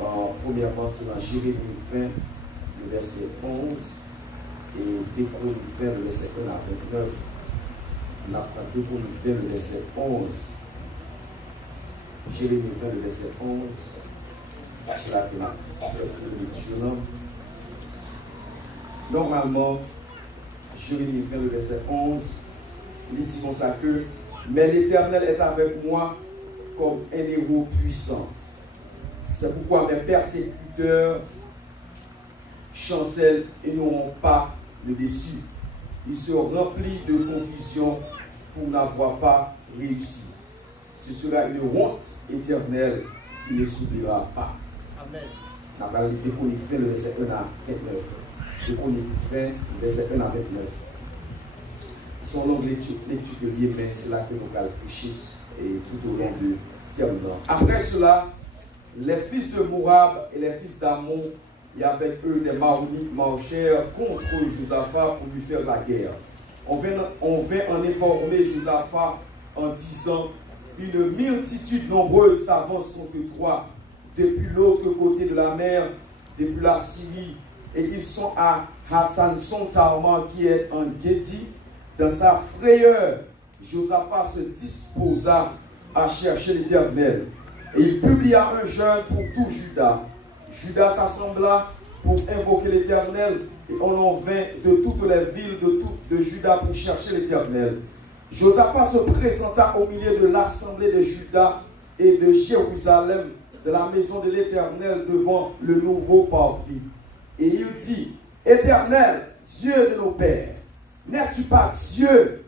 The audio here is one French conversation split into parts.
Premièrement, c'est dans Jérémie 20, le verset 11, et Décronie 20, le verset 1 à 29. On a pris Décronie 20, le verset 11. Jérémie 20, le verset 11. C'est là qu'on a fait le lecture. Normalement, Jérémie 20, le verset 11, il dit comme ça que « Mais l'Éternel est avec moi comme un héros puissant. C'est pourquoi mes persécuteurs chancellent et n'auront pas le déçu. Ils se remplissent de confusion pour n'avoir pas réussi. Ce sera une honte éternelle qui ne s'oubliera pas. » Amen. On va lire Décronie 20, le verset 1 à 29. Décronie 20, le verset 1 à 29. Son longue lecture que lié, mais c'est là que nous réfléchissons et tout au long de terme. Après cela, les fils de Moab et les fils d'Ammon, et avec eux des Maonites marchèrent contre Josaphat pour lui faire la guerre. On vint en informer Josaphat en disant: une multitude nombreuse s'avance contre toi depuis l'autre côté de la mer, depuis la Syrie, et ils sont à Hassan Tamar qui est en Guédi. Dans sa frayeur, Josaphat se disposa à chercher l'Éternel. Et il publia un jeûne pour tout Juda. Juda s'assembla pour invoquer l'Éternel, et on en vint de toutes les villes de Juda pour chercher l'Éternel. Josaphat se présenta au milieu de l'assemblée de Juda et de Jérusalem, de la maison de l'Éternel, devant le nouveau parvis. Et il dit: Éternel, Dieu de nos pères, n'es-tu pas Dieu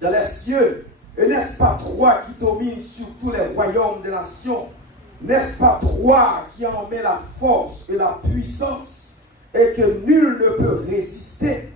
dans les cieux? Et n'est-ce pas toi qui domines sur tous les royaumes des nations? N'est-ce pas toi qui en mets la force et la puissance et que nul ne peut résister?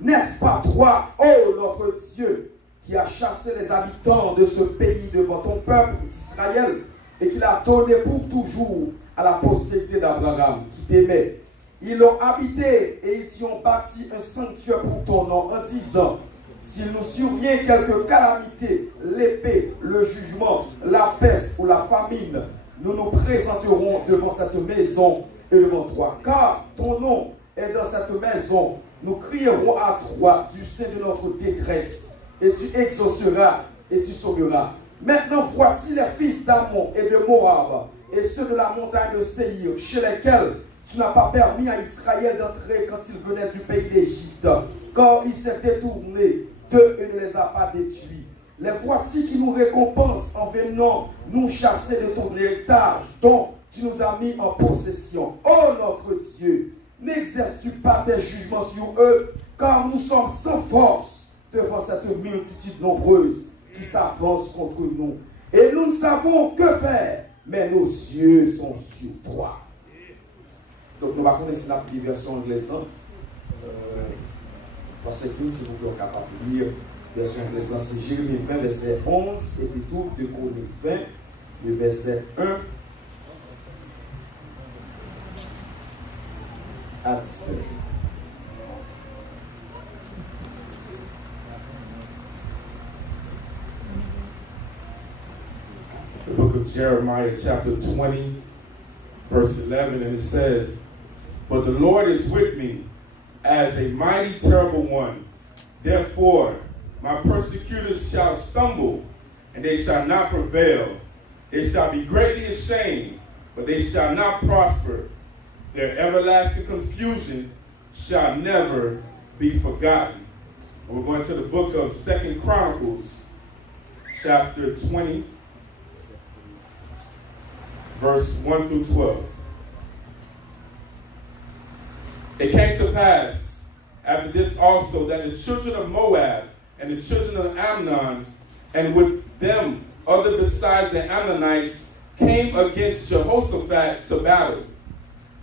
N'est-ce pas toi, ô notre Dieu, qui a chassé les habitants de ce pays devant ton peuple d'Israël et qui l'a donné pour toujours à la postérité d'Abraham qui t'aimait? Ils l'ont habité et ils y ont bâti un sanctuaire pour ton nom en disant: s'il nous survient quelque calamité, l'épée, le jugement, la peste ou la famine, nous nous présenterons devant cette maison et devant toi. Car ton nom est dans cette maison. Nous crierons à toi du sein de notre détresse, et tu exauceras et tu sauveras. Maintenant, voici les fils d'Ammon et de Moab, et ceux de la montagne de Séhir, chez lesquels tu n'as pas permis à Israël d'entrer quand il venait du pays d'Égypte, car il s'est détourné d'eux et ne les a pas détruits. Les voici qui nous récompensent en venant nous chasser de ton héritage dont tu nous as mis en possession. Ô notre Dieu, n'exerces-tu pas tes jugements sur eux, car nous sommes sans force devant cette multitude nombreuse qui s'avance contre nous. Et nous ne savons que faire, mais nos yeux sont sur toi. Donc nous allons connaître la version anglaise. Parce que si vous êtes capable de lire la version anglaise, c'est Jérémie 20, verset 11, et puis tout de Chronique 20, le verset 1 à 17. The book of Jeremiah, chapter 20, verse 11, and it says, but the Lord is with me as a mighty terrible one. Therefore, my persecutors shall stumble, and they shall not prevail. They shall be greatly ashamed, but they shall not prosper. Their everlasting confusion shall never be forgotten. And we're going to the book of 2 Chronicles, chapter 20, verse 1 through 12. It came to pass after this also that the children of Moab and the children of Ammon, and with them other besides the Ammonites, came against Jehoshaphat to battle.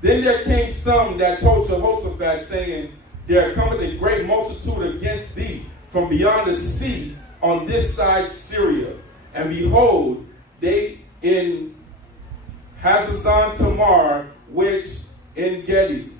Then there came some that told Jehoshaphat, saying, there cometh a great multitude against thee from beyond the sea on this side Syria. And behold, they in Hazazon Tamar, which in Gedi.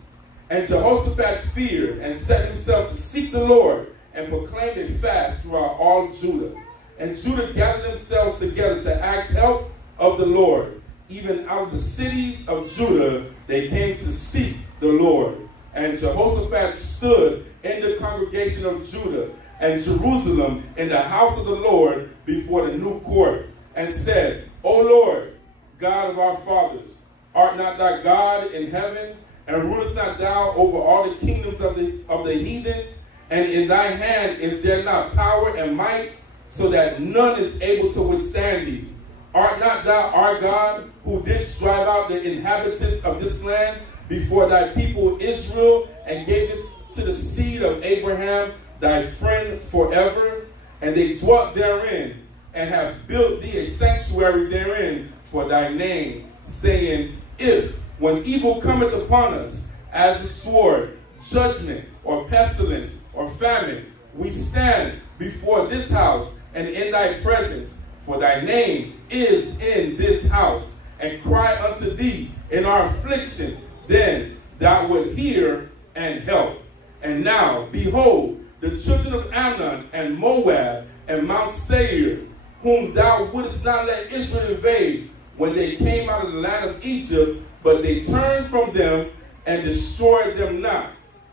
And Jehoshaphat feared and set himself to seek the Lord and proclaimed a fast throughout all Judah. And Judah gathered themselves together to ask help of the Lord. even out of the cities of Judah, they came to seek the Lord. And Jehoshaphat stood in the congregation of Judah and Jerusalem in the house of the Lord before the new court, and said, O Lord, God of our fathers, art not thy God in heaven, and rulest not thou over all the kingdoms of the heathen? And in thy hand is there not power and might, so that none is able to withstand thee? Art not thou our God, who didst drive out the inhabitants of this land before thy people Israel, and gavest to the seed of Abraham thy friend forever? And they dwelt therein, and have built thee a sanctuary therein for thy name, saying, If, when evil cometh upon us, as the sword, judgment, or pestilence, or famine, we stand before this house and in thy presence, for thy name is in this house, and cry unto thee in our affliction, then thou wilt hear and help. And now, behold, the children of Ammon and Moab and Mount Seir, whom thou wouldest not let Israel invade when they came out of the land of Egypt, but they turned from them and destroyed them not.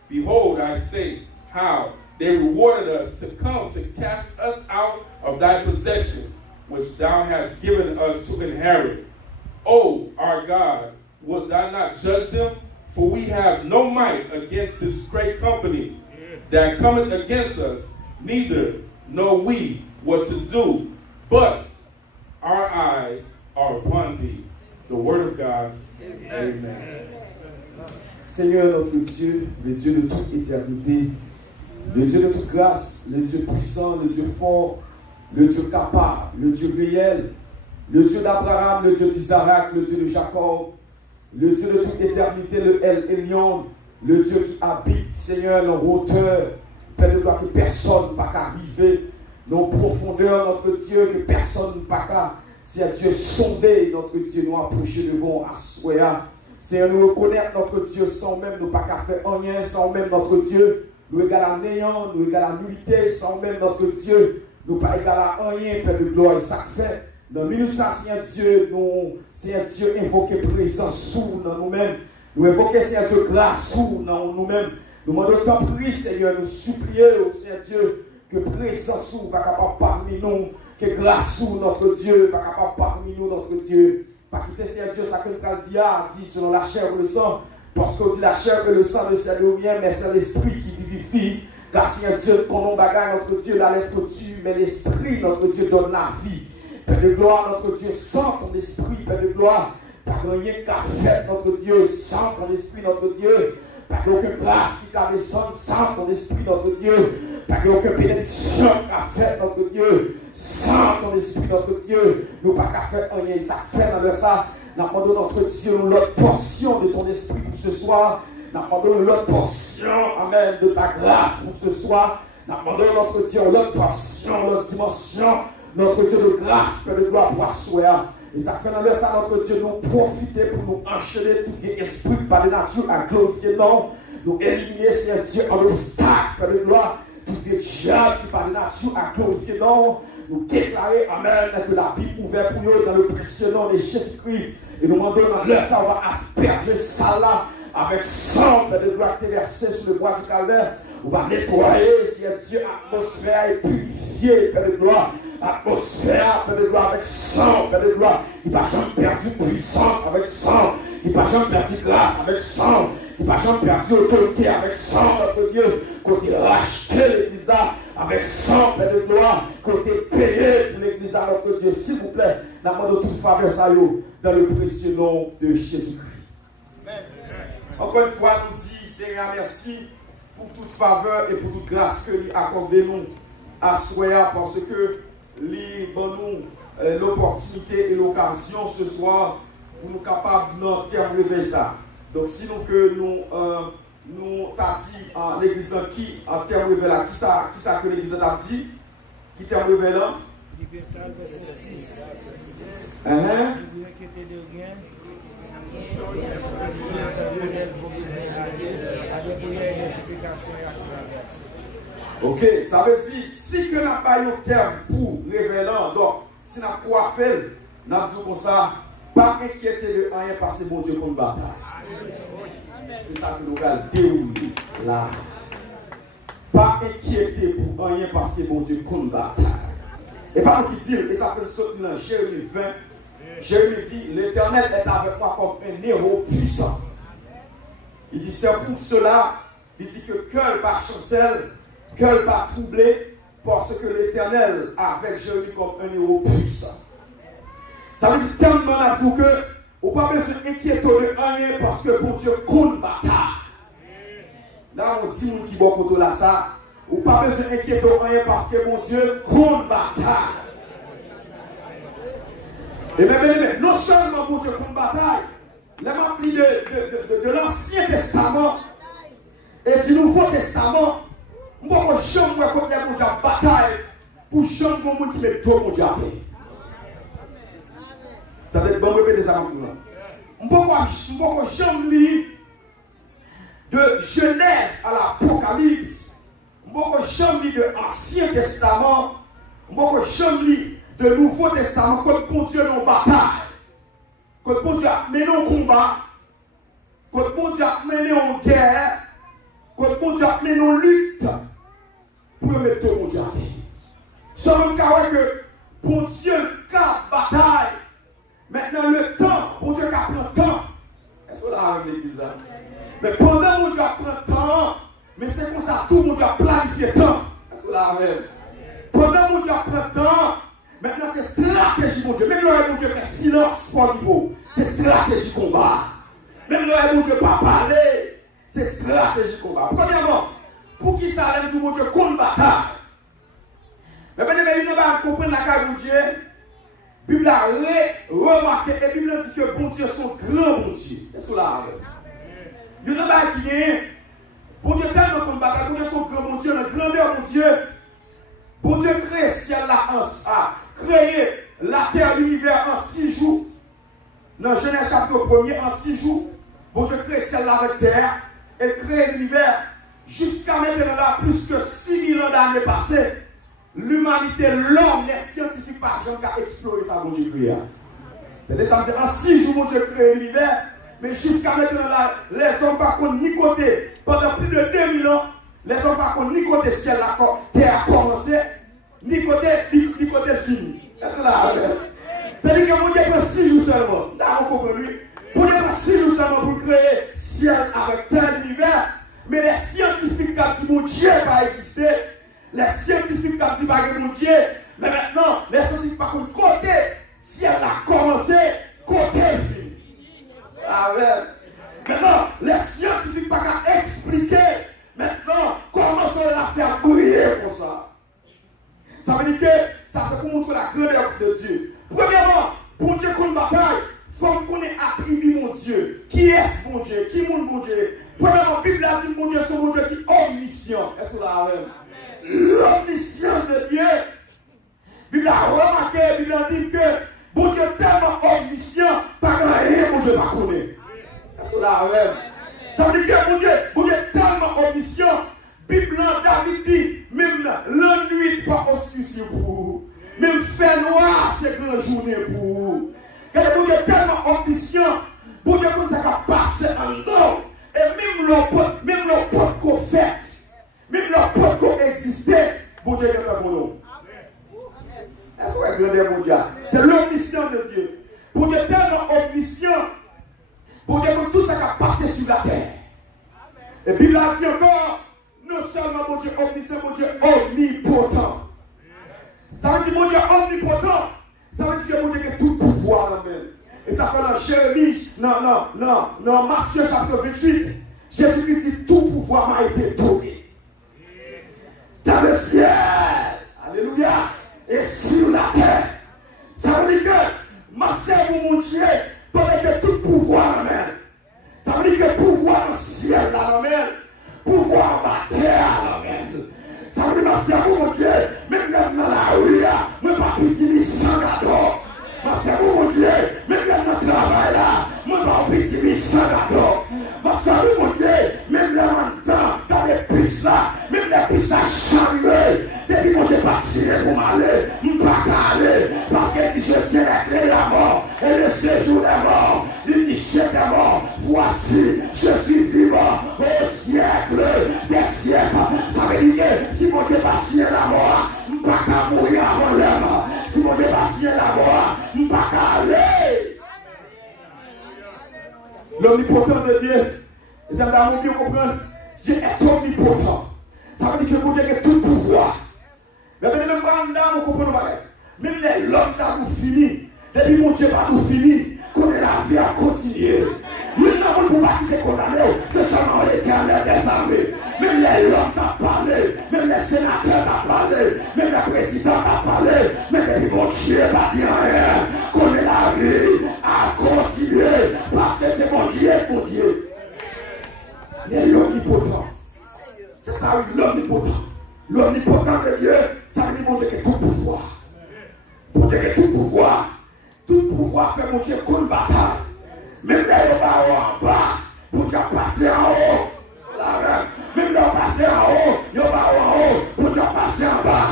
Behold, I say, how they rewarded us to come to cast us out of thy possession, which thou hast given us to inherit. O our God, wilt thou not judge them? For we have no might against this great company that cometh against us, neither know we what to do, but our eyes are upon thee. The word of God. Amen. Seigneur notre Dieu, le Dieu de toute éternité, le Dieu de toute grâce, le Dieu puissant, le Dieu fort, le Dieu capable, le Dieu réel, le Dieu d'Abraham, le Dieu d'Isaac, le Dieu de Jacob, le Dieu de toute éternité, le El Elyon, le Dieu qui habite, Seigneur, en hauteur, Père de gloire, que personne ne peut arriver, dans profondeur, notre Dieu, que personne ne peut, c'est Dieu sonder, notre Dieu, nous approcher devant Assoya. Seigneur, nous reconnaître notre Dieu sans même nous pas qu'à faire rien, sans même notre Dieu, nous égal à néant, nous égal à nullité, sans même notre Dieu, nous pas égal à rien, Père de gloire, et ça fait. Dans nous, ça, Seigneur Dieu, invoquer présence sous dans nous-mêmes, nous invoquer, Seigneur Dieu, grâce sous dans nous-mêmes. Nous demandons tant prie, Seigneur, nous supplier, Seigneur Dieu, que présence sous va capable parmi nous, que grâce sous notre Dieu va capable parmi nous, notre Dieu. Pas quitter, Seigneur Dieu, ça que nous a dit selon la chair ou le sang, parce qu'on dit la chair et le sang ne sert de rien, mais c'est l'esprit qui vivifie. Car Seigneur Dieu, ton nom bagaille, notre Dieu, la lettre tue, mais l'esprit, notre Dieu, donne la vie. Père de gloire, notre Dieu, sans ton esprit, Père de gloire, pas rien qu'à faire, notre Dieu, sans ton esprit, notre Dieu, pas aucune grâce qui t'a descendu, sans ton esprit, notre Dieu, pas aucune bénédiction qu'à faire, notre Dieu, sans ton esprit, notre Dieu, nous pas qu'à faire rien, ça fait dans le ça, nous demandons notre Dieu, l'autre portion de ton esprit pour ce soir, nous demandons l'autre portion, amen, de ta grâce pour ce soir, nous demandons notre Dieu, l'autre portion, l'autre dimension, notre Dieu de grâce, Père de gloire, pour asseoir. Et ça fait dans le ça, notre Dieu, nous profiter pour nous enchaîner tout vieil esprit par de nature à glorifier non. Nous éliminer, Seigneur Dieu, en obstacle, Père de gloire, tout vieil diable qui par de nature à glorifier non. Nous déclarer, amen, que la Bible ouverte pour nous dans le précieux nom de Jésus-Christ. Et nous demandons dans le ça, on va asperger ça là, avec sang, Père de gloire, qui est versé sur le bois du calvaire. On va nettoyer, Seigneur Dieu, l'atmosphère et purifier, Père de gloire. Atmosphère, Père de gloire, avec sang, Père de gloire, qui n'a jamais perdu puissance avec sang, qui n'a jamais perdu grâce avec sang, qui n'a jamais perdu autorité avec sang, notre Dieu, côté racheté l'église là, avec sang, Père de gloire, côté payé pour l'église là, notre Dieu, s'il vous plaît, nous demandons toute faveur ça dans le précieux nom de Jésus-Christ. Encore une fois, nous disons, Seigneur, merci pour toute faveur et pour toute grâce que nous accordez-nous à Soya, parce que l'opportunité et l'occasion ce soir pour nous capables de terminer ça. Donc sinon que nous t'a dit l'église qui en terme là, qui ça que l'église t'a dit, qui termine là. Ok, ça veut dire si que n'a pas eu terme pour révélant, donc si n'a pas fait, n'a dit comme ça, Pas inquiéter de rien parce que bon Dieu contre bataille. C'est ça que nous allons dérouler là. Pas inquiéter pour rien parce que bon Dieu contre bataille. Et par qui dit, et ça peut sortir dans Jérémie 20. Jérémie dit, l'Éternel est avec moi comme un héros puissant. Il dit, c'est pour cela, il dit que cœur pas chancelle, cœur pas troublé, parce que l'Éternel avec Jérémie comme un héros puissant. Ça veut dire tellement à tout que, on n'a pas besoin d'inquiéter de rien parce que bon Dieu compte bataille. Là, on dit qui bon côté là ça, on n'a pas besoin d'inquiéter de rien parce que bon Dieu compte bataille. Et même, non seulement bon Dieu compte bataille, les membres de l'Ancien Testament et du Nouveau Testament, on ne peut jamais voir comme il y a une bataille pour jamais voir qui met tout le monde à terre. Ça veut dire bon répéter ça maintenant. On ne peut jamais lire de Genèse à l'Apocalypse. On ne peut jamais lire de l'Ancien Testament. On ne peut jamais lire de Nouveau Testament quand bon Dieu dans bataille. Quand bon Dieu a mené en combat. Quand bon Dieu a mené en guerre. Quand bon Dieu a mené en lutte. Pour mettre tout le monde à terre. C'est même cas que bon Dieu a bataille. Maintenant le temps, bon Dieu a pris le temps. Est-ce que là avec l'église là? Mais pendant que bon Dieu a pris le temps, mais c'est comme ça tout le monde a planifié le temps. Est-ce que là avec? Pendant que bon Dieu a pris le temps, maintenant c'est stratégie mon Dieu. Même là bon Dieu fait silence pour niveau. C'est stratégie combat. Même là bon Dieu pas parler. C'est stratégie combat. Premièrement, pour qui ça allait bon Dieu contre bataille. Mais bien il ne va pas comprendre la carte de Dieu. La Bible a remarqué et la Bible dit que bon Dieu son grand bon Dieu. Est-ce que là il ne va pas dire bon Dieu tellement comme bataille, bon Dieu son grand bon Dieu, la grandeur bon Dieu. Bon Dieu crée le ciel là créé la terre, l'univers en 6 jours. Dans Genèse chapitre 1er, en 6 jours, bon Dieu crée le ciel là avec terre et crée l'univers. Jusqu'à maintenant là, plus que 6000 ans d'années passées. L'humanité, l'homme, les scientifiques par exemple qui ont exploré ça, mon Dieu créé. Ça veut dire en 6 jours, mon Dieu créé l'univers, mais jusqu'à maintenant là, les hommes par contre ni côté, pendant plus de 2000 ans, les hommes par contre ni côté ciel, la terre a commencé, ni côté fini. C'est là. C'est-à-dire que mon Dieu prend 6 jours seulement. Là, on comprend lui. Mon Dieu prend 6 jours seulement pour créer ciel avec terre, l'univers, mais les scientifiques qui ont dit mon Dieu va exister. Les scientifiques qui ont dit que mon Dieu, mais maintenant, les scientifiques par contre, côté, si elle a commencé, côté fini. Amen. Maintenant, les scientifiques par contre expliquer maintenant comment ça l'a fait briller comme ça. Ça veut dire que ça c'est pour montrer la grandeur de Dieu. Premièrement, pour Dieu qu'on bataille, il faut qu'on ait attribué mon Dieu. Qui est mon Dieu? Qui est mon Dieu? Premièrement, la Bible a dit mon Dieu, c'est mon Dieu qui est omniscient. Est-ce que vous l'avez? L'omniscience de Dieu. La Bible a remarqué, la Bible a dit que bon Dieu est tellement omniscient, pas rien, bon Dieu ne connaît. Est-ce que là, ça veut dire que bon Dieu est tellement omniscient. La Bible, David dit, même la nuit pas obscurcie pour vous. Même fait noir, c'est grande journée pour vous. Bon Dieu est tellement omniscient, bon Dieu comme ça qui a passé en nous. Et même le pote qu'on fait. Même leur pote qu'on existait, bon Dieu est fait pour nous. Est-ce que vous regardez mon Dieu? C'est l'omniscience de Dieu. Bon Dieu est tellement omniscient, bon Dieu comme tout ça qui a passé sur la terre. Et puis Bible a dit encore, non seulement mon Dieu omniscient, mon Dieu omnipotent. Ça veut dire mon Dieu omnipotent, ça veut dire que mon Dieu a tout pouvoir dans même. Et ça fait dans Jérémie, non, Matthieu chapitre 28, Jésus-Christ dit tout pouvoir m'a été donné. Dans le ciel, alléluia, et sur la terre. Ça veut dire que ma sœur, mon Dieu, pendant que tout pouvoir amène. Ça veut dire que pouvoir dans le ciel amène, pouvoir dans la terre amène. Ça veut dire ma sœur, mon Dieu, même dans la rue, je ne pas utiliser sans cadeau. Ma sœur, mon Dieu, même dans le travail là, je ne pas utiliser sans cadeau. Ma sœur, mon Dieu, même dans les puces là, même les puces là changent. Depuis mon Dieu parti pour m'aller, je ne peux pas aller. Parce que si je tiens la clé de la mort et le séjour de voici, je suis vivant au siècle des siècles. Ça veut dire que si mon Dieu va signer la mort, je ne peux pas mourir avant l'heure. Si mon Dieu va signer la mort, je ne peux pas aller. L'omnipotent de Dieu, les amis d'amour, bien comprendre, Dieu est omnipotent. Ça veut dire que mon Dieu a tout pouvoir. Mais même quand on comprend pas, même l'homme d'amour fini, depuis mon Dieu va tout fini, qu'on ait la vie à continuer. Nous n'avons pas quitter condamné, c'est seulement l'Éternel des armées. Même les hommes t'ont parlé, même les sénateurs t'ont parlé, même le président t'a parlé, mais depuis mon Dieu va dire rien, qu'on ait la vie à continuer, parce que c'est mon Dieu, mon Dieu. Il est l'omnipotent. C'est ça, oui, l'omnipotent. L'omnipotent de Dieu, ça veut dire mon Dieu qui a tout pouvoir. Mon Dieu qui a tout pouvoir. Tout pouvoir fait mon Dieu contre bataille. Même là, il va en bas, pour Dieu passer en haut. Même là, il va passer en haut, il va en haut, pour Dieu passer en bas.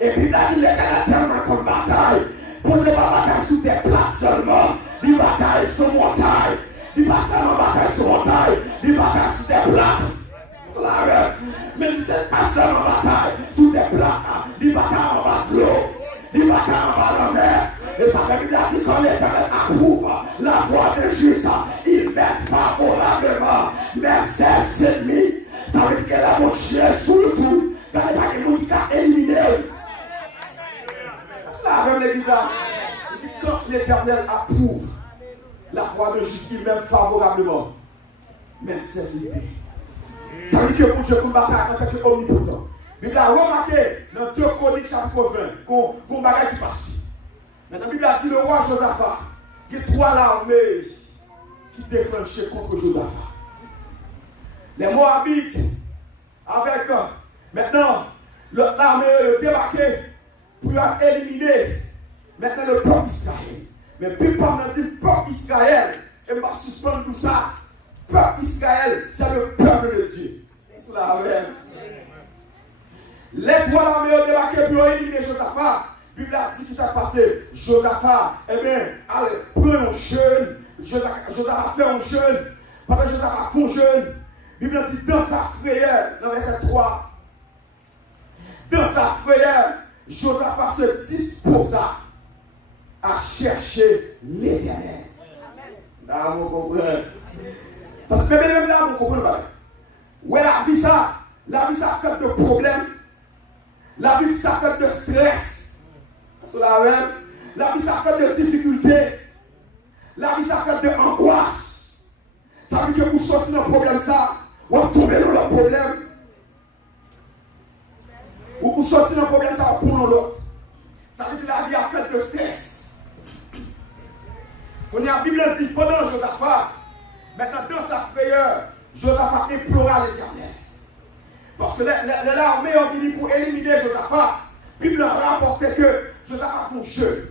Et puis là, il est tellement contre bataille. Pour Dieu va bataille sous des places seulement. Il bataille sur montagne. Il va seulement bataille sur montagne. Il bataille sous des places. Même si c'est pas seulement bataille sous des plaques, il bataille en bas de l'eau. Il bataille en bas de la mer. Et ça veut dire que quand l'Éternel approuve la voix de juste, il met favorablement même ses ennemis. Ça veut dire qu'elle a mon chien sous le tout. Dans les paquets de monde qui a éliminé. C'est là même l'église là. Il dit quand l'Éternel approuve la voix de juste, il met favorablement même ses ennemis. Ça veut dire que pour Dieu, pour bataille en tant qu'omnipotent. Bible a remarqué dans 2 Chroniques chapitre 20 qu'on bagaille qui passe. Maintenant, la Bible a dit le roi Josaphat, il y a 3 armées qui déclenchaient contre Josaphat. Les Moabites, avec maintenant l'armée débarquée pour éliminer maintenant le peuple Israël. Mais puis pendant dit peuple Israël, et je vais suspendre tout ça. Peuple Israël, c'est le peuple de Dieu. C'est la même. Les 3 armées ont débarqué pour éliminer Josaphat. La Bible a dit qu'il s'est passé. Josaphat, eh bien, allez, prend un jeûne. Josaphat fait un jeûne. Pendant que Josaphat fait un jeûne, la Bible a dit dans sa frayeur, dans verset 3, dans sa frayeur, Josaphat se disposa à chercher l'Éternel. Là, vous comprenez. Parce que même là, vous comprenez pas. Où est la vie ça? La vie ça fait de problèmes. La vie ça fait de stress. La vie ça fait de difficultés. La vie ça fait de angoisse. Ça veut dire que vous sortez dans le problème ça, vous tombez dans le problème. Ou vous sortez dans le problème ça, vous prenez l'autre. Ça veut dire que la vie a fait de stress. Quand la Bible dit pendant Josaphat, maintenant dans sa frayeur, Josaphat implora l'Éternel. Parce que l'armée a venu pour éliminer Josaphat. La Bible rapportait que Josaphat fait un jeûne.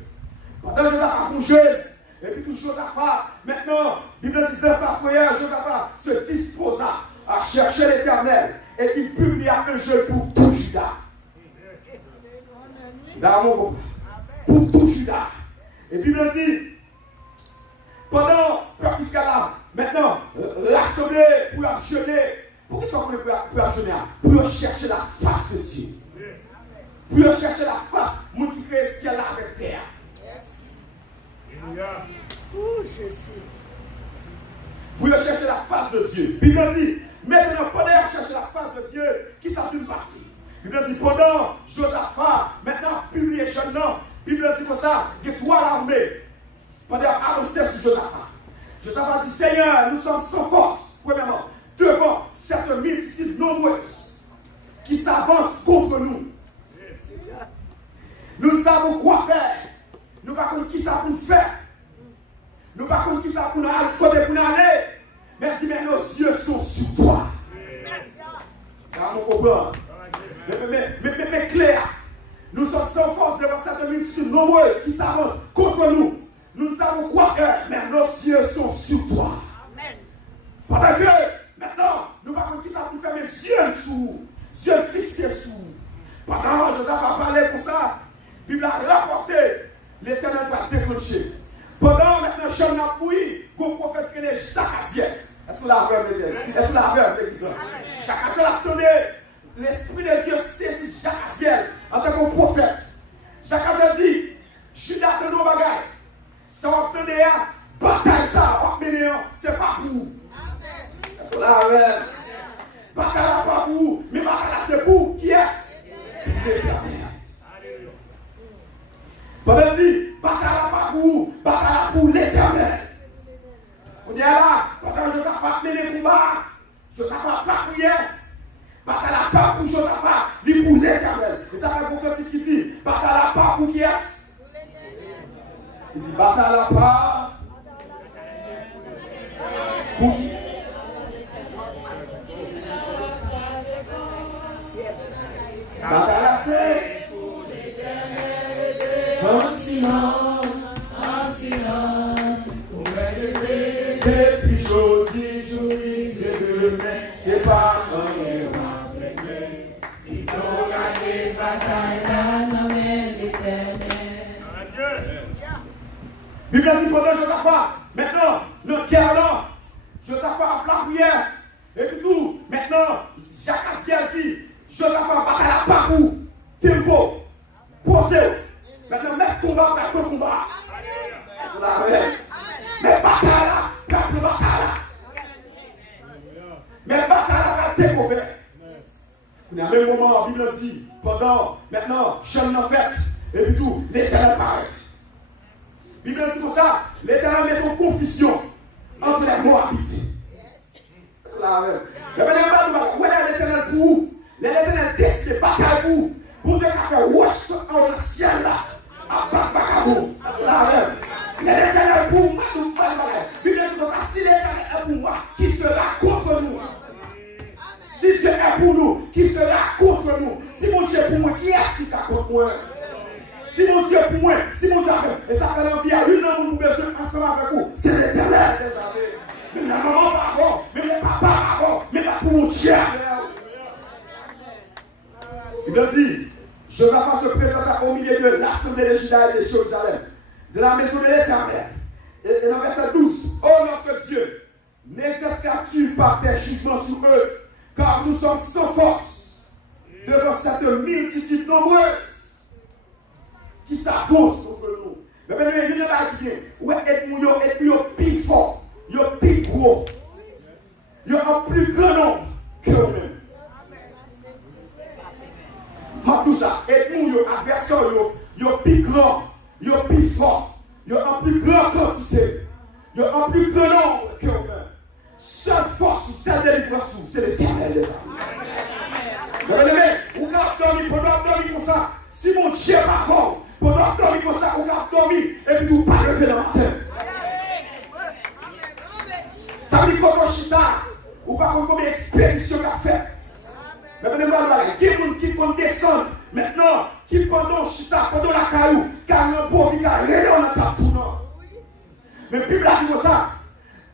Pendant que Josaphat fait un jeûne, et puis tout Josaphat, maintenant, la Bible dit dans sa frayeur, Josaphat se disposa à chercher l'Éternel. Et il publia un jeûne pour tout Juda. Pour tout Juda. Et la Bible dit, pendant peuple Israël, maintenant, rassembler pour la jeûner. Pour qu'ils soient pour la jeûner, pour chercher la face de Dieu. Pour chercher la face, moi qui crée le ciel avec terre. Pour chercher la face de Dieu. Puis il dit, maintenant, pendant chercher la face de Dieu, qui s'est passé? Il dit, pendant Josaphat, maintenant, publié jeune nom, il dit comme ça, il y a 3 armées. Pendant avancer sur Josaphat. Josaphat dit, Seigneur, nous sommes sans force, premièrement, devant cette multitude nombreuse qui s'avance contre nous. Nous ne savons quoi faire. Nous ne savons pas qui ça pour faire. Nous ne savons pas qui ça pour aller. Mais dis, mais nos yeux sont sur toi. On comprend. Mais clair. Nous sommes sans force devant cette multitude nombreuse qui s'avance contre nous. Nous ne savons quoi faire, mais nos yeux sont sur toi. Pendant que, maintenant, nous ne savons pas qui ça pour faire, mais yeux fixés sur. Pendant que Josaphat a parlé pour ça, la Bible a rapporté, l'Éternel va déclencher. Pendant maintenant, Jean Napoui, le prophète qui est Jacques Aziel. Est-ce que la peur est-ce que la peur est ça? Jacassiel a donné l'Esprit de Dieu saisit Jacassiel en tant que prophète. Jacassiel dit, Judas te nos bagailles. Ça va obtenir bataille ça, c'est pas pour vous. Est-ce que la peur? Bataille là pas pour vous, mais bataille là c'est pour qui est-ce? L'Éternel. Pendant dit, bataille là pas pour vous, bataille là pour l'Éternel. On est là, pendant que Josaphat mène les combats, Josaphat pas prière. Bataille là pas pour Josaphat, ni pour l'Éternel. Et ça fait pour quand il dit, bataille là pas pour qui est-ce? Il dit, bataille là pas pour qui? Bataille là c'est en silence, depuis jeudi, journée de demain, c'est pas un ils ont gagné bataille là, dans l'Éternel. Bible dit pendant Josaphat, maintenant, notre guerre là, Josaphat a la prière, et puis tout, maintenant, Jacassiel dit, Josaphat bataille là pas pour, tempo, posez. Maintenant, mettre combat après combat. Mais bataille là, après bataille là. Mais bataille là, après découvert. Il y a un même moment, la Bible dit, pendant, maintenant, jeune en fête, et puis tout, l'Éternel paraît. La Bible dit comme ça, l'Éternel met en confusion entre les Moabites. C'est la même. Il y a où est l'Éternel pour vous? L'Éternel décide de bataille pour vous. Pour Dieu qui a fait wash en le ciel là. À bas Bacabo. C'est la même. L'Éternel pour moi, nous parlons. Bible dit comme ça, si l'Éternel est pour moi, qui sera contre nous? Si Dieu est pour nous, qui sera contre nous? Si mon Dieu est pour moi, qui est-ce qui est contre moi? Si mon Dieu est pour moi, si mon Dieu est pour moi, et ça fait l'envie à une homme nous besoin ensemble avec vous, c'est l'Éternel. Même la maman pas bon, même le papa pas bon, mais pas pour mon Dieu. Il a dit, Josaphat se présenta au milieu de l'assemblée de Juda et de Jérusalem, de la maison de l'Éternel. Et dans verset 12, oh notre Dieu, n'exerces-tu pas tes jugements sur eux, car nous sommes sans force devant cette multitude nombreuse qui s'avance contre nous. Mais bien, il y a pas qui est, ouais, êtes-nous plus fort, vous êtes plus gros, vous êtes un plus grand nombre que vous-même. Tout ça, êtes-nous, vos adversaires, vous êtes plus grand, vous êtes plus fort, vous êtes en plus grande quantité, vous êtes en plus grand nombre que vous-même. Seule force, seule délivrance, c'est l'Éternel des armées. Vous avez dormi, pendant dormir comme ça, si mon Dieu est pas fort, pendant dormir comme ça, vous avez dormi, et puis vous ne pas lever le matin. Ça veut dire qu'on chita, ou pas combien d'expéditions qu'a fait. Mais maintenant, qui compte descendre, maintenant, qui pendant chita, pendant la caillou, car un pauvre qui a réellement dans ta tournant. Mais Bible a dit comme ça,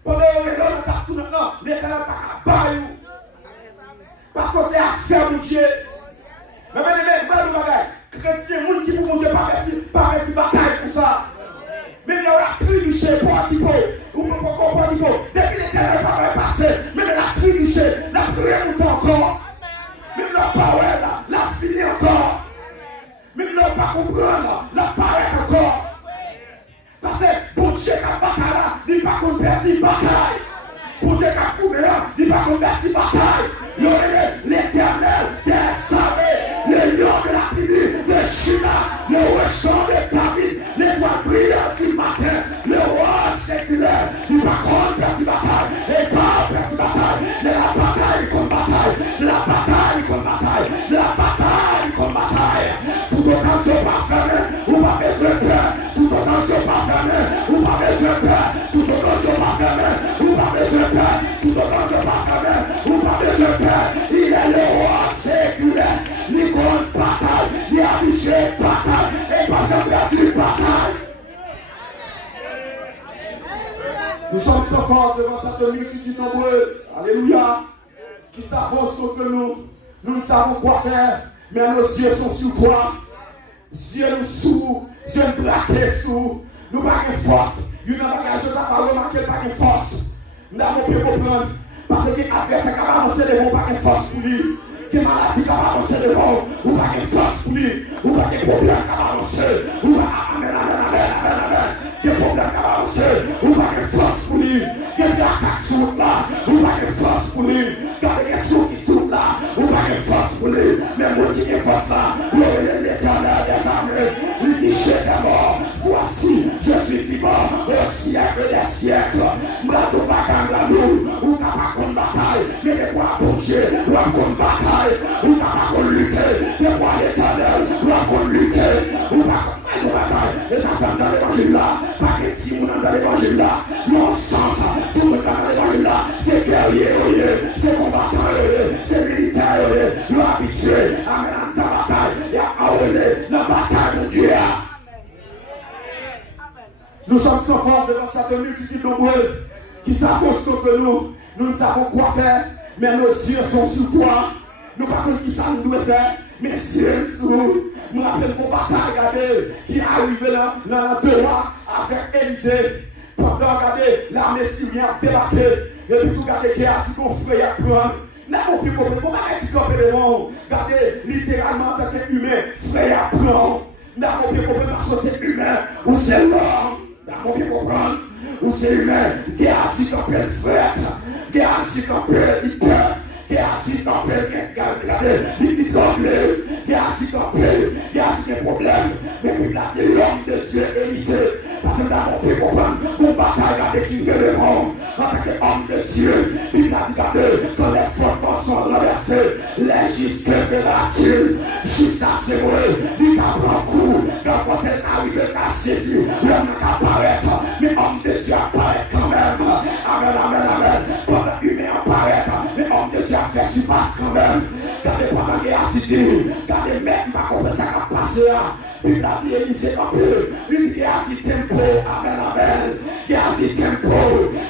pendant réellement dans ta tournant, l'Éternel n'a pas qu'à bailler. Parce que c'est affaire de Dieu. Mais maintenant, chrétien, les gens qui pour mon Dieu, pas faire bataille pour ça. Même il y aura trébuché pour un petit peu, ou pour comprendre un petit peu. Depuis l'Éternel n'a pas passé, même la trébuché, la prière monte encore. Même la parole, la finit encore. Même la pas comprendre, la paraît encore. Parce que pour Dieu qui a bataille, il n'y a pas qu'on perd une bataille. Pour Dieu qui a couvert, il n'y a pas qu'on perd une bataille. Il y aurait l'Éternel des armées, le lion de la tribu de Juda, le restant de David, l'étoile brillante du matin, le roi séculaire, il va contre perdre une bataille, et pas perdre une bataille, de la bataille contre bataille, de la bataille contre bataille, de la bataille contre bataille. Tout autant sur pas fermé, ou pas besoin de peur, tout autant sur pas fermé, ou pas besoin de peur, tout autant sur pas fermé, ou pas besoin de peur, tout autant sur pas fermé, ou pas besoin de peur. Il est le roi séculaire, il compte bataille, il a habitué bataille, et pas de perdu bataille. Nous sommes sans force devant cette multitude nombreuse, alléluia, qui s'avance contre nous. Nous ne savons quoi faire, mais nos yeux sont sur toi. Dieu nous sous, Dieu nous braque sous, nous pas de force. Il n'y a pas de chose à remarquer, pas de force. Nous avons pu comprendre. Parce que l'adversaire qui va avancer devant, pas de force pour lui. Que maladie qui va avancer devant, ou pas de force pour lui. Ou pas de problème qui va avancer. Ou pas amen, amen, amen, amen, amen. Que problème qui va avancer, ou pas de force pour lui. Que l'attaque sur là, ou pas de force pour lui. Quand il y a tout qui sur là, ou pas de force pour lui. Mais moi qui ai force là, l'Éternel des armées, il dit chez les morts, voici, je suis vivant au siècle des siècles. M'attends pas quand la nous, ou t'as pas contre bataille, mais de quoi pour Dieu, ou à contre bataille, ou t'as pas contre lutter, de quoi l'Éternel, ou à contre lutter, ou pas contre bataille. Et ça fait dans l'évangile là, pas que si on dans l'évangile là, non sens, tout le monde dans l'évangile là, c'est guerrier, c'est combattant, c'est militaire, nous habitués à mener dans la bataille et à enrôler la bataille de Dieu. Nous sommes sans force devant cette multitude nombreuse qui s'affrontent contre nous. Nous ne savons quoi faire, mais nos yeux sont sur toi. Nous ne savons pas qui ça nous doit faire, mais yeux sur nous. Nous rappelons qu'on bataille, regardez, qui est arrivé là, dans la Torah avec Élisée. Pendant, regardez, l'armée syrienne a débarqué. Et puis tout, regardez, qui a assis qu'on frère à prendre. Nous n'avons plus compris comment est-ce qu'il campe devant. Regardez, littéralement, en tant qu'humain, frère à prendre. Nous n'avons plus compris parce que c'est humain ou c'est l'homme. Nous n'avons plus comprendre. Ou c'est humain, qui a assis qu'on peut frère, qui a assis qu'on peut hyper, qui a assis qu'on peut regardez, il tremble, qui a assis qu'on peut, qui a assis des problèmes. Mais puis là, c'est l'homme de Dieu Élisée. Parce que nous n'avons pu comprendre qu'on bataille avec qui veut le monde. En tant qu'homme de Dieu, il a dit quand les fondements sont renversés, les justes que verra-t-il? Juste à ce moment, il apprend coup, quand elle arrive à saisir, l'homme apparaît, mais homme de Dieu apparaît quand même. Amen, amen, amen. Quand l'humain apparaît, mais homme de Dieu a fait surpasse quand même. Gardez pas ma guerre à citer, gardez même ma compétence à passer. Il a dit Élisée un peu, il dit assis tempo, amen, amen. Il a assis tempo,